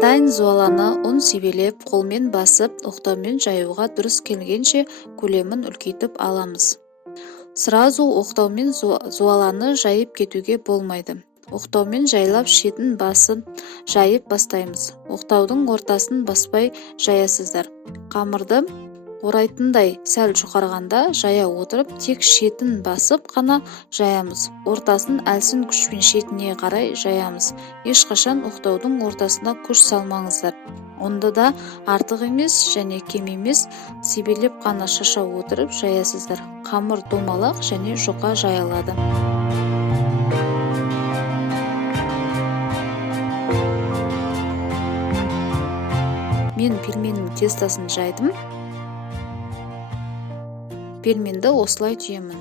Дайын зуаланы ұн себелеп, қолмен басып, оқтаумен жаюға дұрыс келгенше көлемін үлкейтіп аламыз. Сразу оқтаумен зуаланы жайып кетуге болмайды. Оқтаумен жайлап шетін басын жайып бастаймыз. Оқтаудың ортасын баспай жаясыздар. Қамырды орайтындай сәл жұқарғанда жая отырып, тек шетін басып қана жаямыз. Ортасын әлсін күшпен шетіне қарай жаямыз. Ешқашан оқтаудың ортасына күш салмаңыздар. Онда да артық емес және кем емес, себелеп қана шаша отырып жаясыздар. Қамыр домалақ және жұқа жайылады. Мен пельменнің тестасын жайдым. Пельменді осылай түйемін.